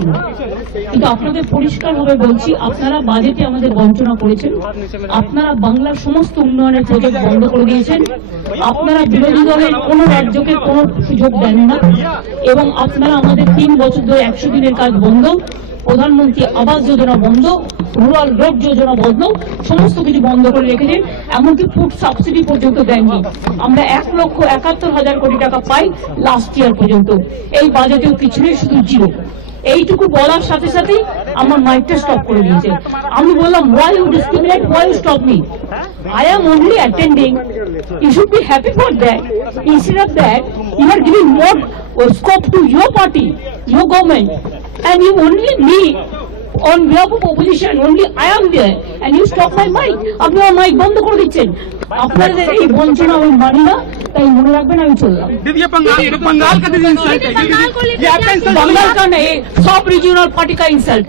ছিল। কিন্তু আপনাদের পরিষ্কারভাবে বলছি, আপনারা বাজেটে আমাদের বঞ্চনা করেছেন, আপনারা বাংলার সমস্ত উন্নয়নের প্রজেক্ট বন্ধ করে দিয়েছেন, আপনারা বিরোধী দলের কোনো রাজ্যকে কোনো সুযোগ দেন না, এবং আপনারা আমাদের 3 বছর ধরে 100 দিনের কাজ বন্ধ, প্রধানমন্ত্রী আবাস যোজনা বন্ধ, রুরাল রোড যোজনা বন্ধ, সমস্ত কিছু বন্ধ করে রেখেছেন, এমনকি ফুড সাবসিডি পর্যন্ত দেননি। আমরা 1,71,000 কোটি টাকা পাই লাস্ট ইয়ার পর্যন্ত, এই বাজেটেও কিছু নেই, শুধু জিরো। এইটুকু বলার সাথে সাথেই আমার মাইকটা স্টপ করে দিয়েছে। আমি বললাম, why you discriminate, why you stop me? I am only attending. You should be happy for that. Instead of that, you are giving more scope to your party, your government, and you only me on behalf of opposition, only I am there, and you stop my mic. আপনি আমার mic বন্ধ করে দিচ্ছেন। আপনাদের এই বঞ্চনা আমি মানি না, তাই মনে রাখবেন আমি চললাম। बंगाल का बंगाल का नहीं, सब रीजनल पार्टी का इंसल्ट।